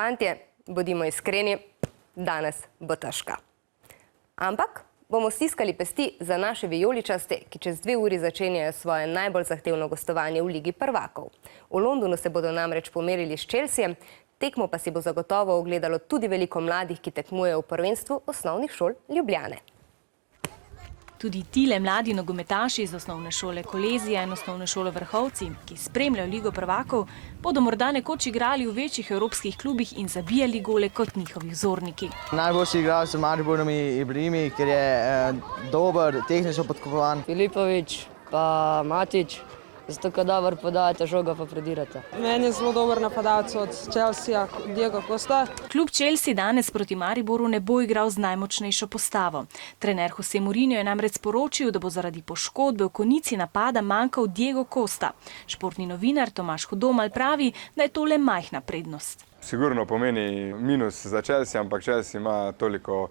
fantje, bodimo iskreni, danes bo težka. Ampak bomo stiskali pesti za naše vijoličaste, ki čez 2 uri začenjajo svoje najbolj zahtevno gostovanje v Ligi prvakov. V Londonu se bodo namreč pomerili s Chelseajem, tekmo pa si bo zagotovo ogledalo tudi veliko mladih, ki tekmujejo v prvenstvu osnovnih šol Ljubljane. Tudi tile mladi nogometaši iz osnovne šole Kolezija in osnovne šole Vrhovci, ki spremljajo Ligo prvakov, bodo morda nekoč igrali v večjih evropskih klubih in zabijali gole kot njihovi vzorniki. Najboljši igralec v Mariboru je Ibrahimi, ker je dober, tehnično podkovan. Filipović pa Matić, zato ko dobro podajate žogo pa predirate. Meni je zelo dober napadalec od Chelsea, Diego Costa. Klub Chelsea danes proti Mariboru ne bo igral z najmočnejšo postavo. Trener Jose Mourinho je namreč sporočil, da bo zaradi poškodbe v konici napada manjkal Diego Costa. Športni novinar Tomaž Hudomalj pravi, da je to le majhna prednost. Sigurno pomeni minus za Chelsea, ampak Chelsea ima toliko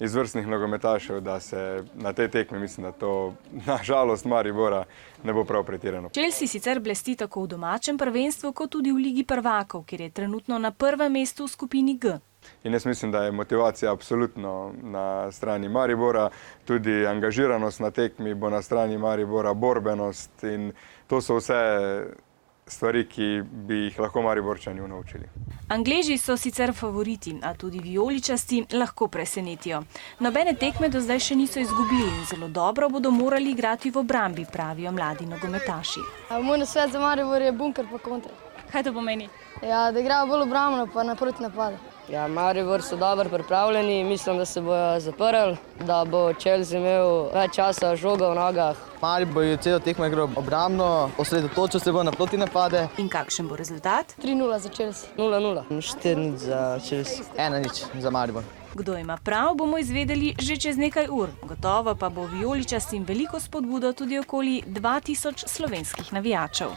izvrstnih nogometašev, da se na tej tekmi, mislim, da to na žalost Maribora ne bo prav pretirano. Chelsea sicer blesti tako v domačem prvenstvu, kot tudi v Ligi prvakov, kjer je trenutno na prvem mestu v skupini G. In jaz mislim, da je motivacija absolutno na strani Maribora, tudi angažiranost na tekmi bo na strani Maribora, borbenost in to so vse stvari, ki bi jih lahko Mariborčani naučili. Angleži so sicer favoriti, a tudi vijoličasti lahko presenetijo. Nobene tekme do zdaj še niso izgubili in zelo dobro bodo morali igrati v obrambi, pravijo mladi nogometaši. Moj nasvet za Maribor je bunker pa kontra. Kaj to pomeni? Ja, da igrajo bolj obrambno pa naproti napade. Ja, Maribor so dobro pripravljeni, mislim, da se bojo zaprli, da bo Chelsea imel več časa žoga v nogah. Maribor je celo tekmo igral obrambno, osredotočil se bo na proti napade. In kakšen bo rezultat? 3:0 za Chelsea. 0:0. 4:0 za Chelsea. 1:0 za Maribor. Kdo ima prav, bomo izvedeli že čez nekaj ur. Gotovo pa bo vijoličastim veliko spodbudo tudi okoli 2000 slovenskih navijačev.